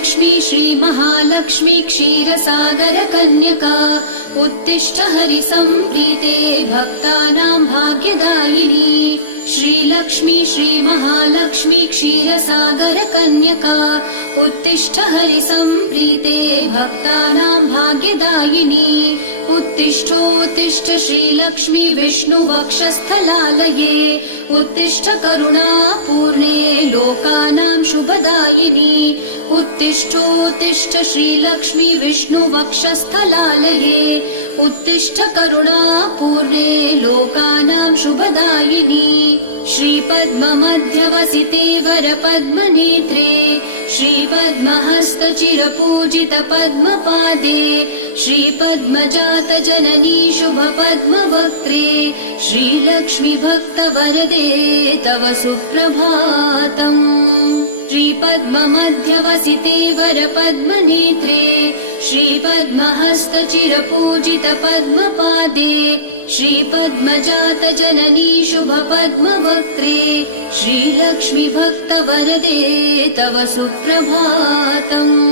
श्रीलक्ष्मी श्रीमहालक्ष्मी क्षीरसागरकन्यका उत्तिष्ठ हरिसम्प्रीते भक्तानां भाग्यदायिनी। श्रीलक्ष्मी श्रीमहालक्ष्मी क्षीरसागरकन्यका उत्तिष्ठ हरिसम्प्रीते भक्तानां भाग्यदायिनी। उत्तिष्ठोत्तिष्ठ श्रीलक्ष्मी विष्णुवक्षस्थलालये उत्तिष्ठ करुणापूर्णे लोकानां शुभदायिनी। उत्तिष्ठोत्तिष्ठ श्रीलक्ष्मी विष्णुवक्षस्थलालये उत्तिष्ठ करुणापूर्णे लोकानां शुभदायिनी। श्रीपद्ममध्यवसिते वरपद्मनेत्रे श्रीपद्महस्तचिरपूजित पद्मपादे श्रीपद्मजातजननी शुभपद्मवक्त्रे श्रीलक्ष्मी भक्तवरदे तव सुप्रभातम्। श्रीपद्ममध्यवसिते वरपद्मनेत्रे श्रीपद्महस्तचिरपूजित पद्मपादे श्रीपद्मजातजननी शुभपद्मवक्त्रे श्रीलक्ष्मी भक्तवरदे तव सुप्रभातम्।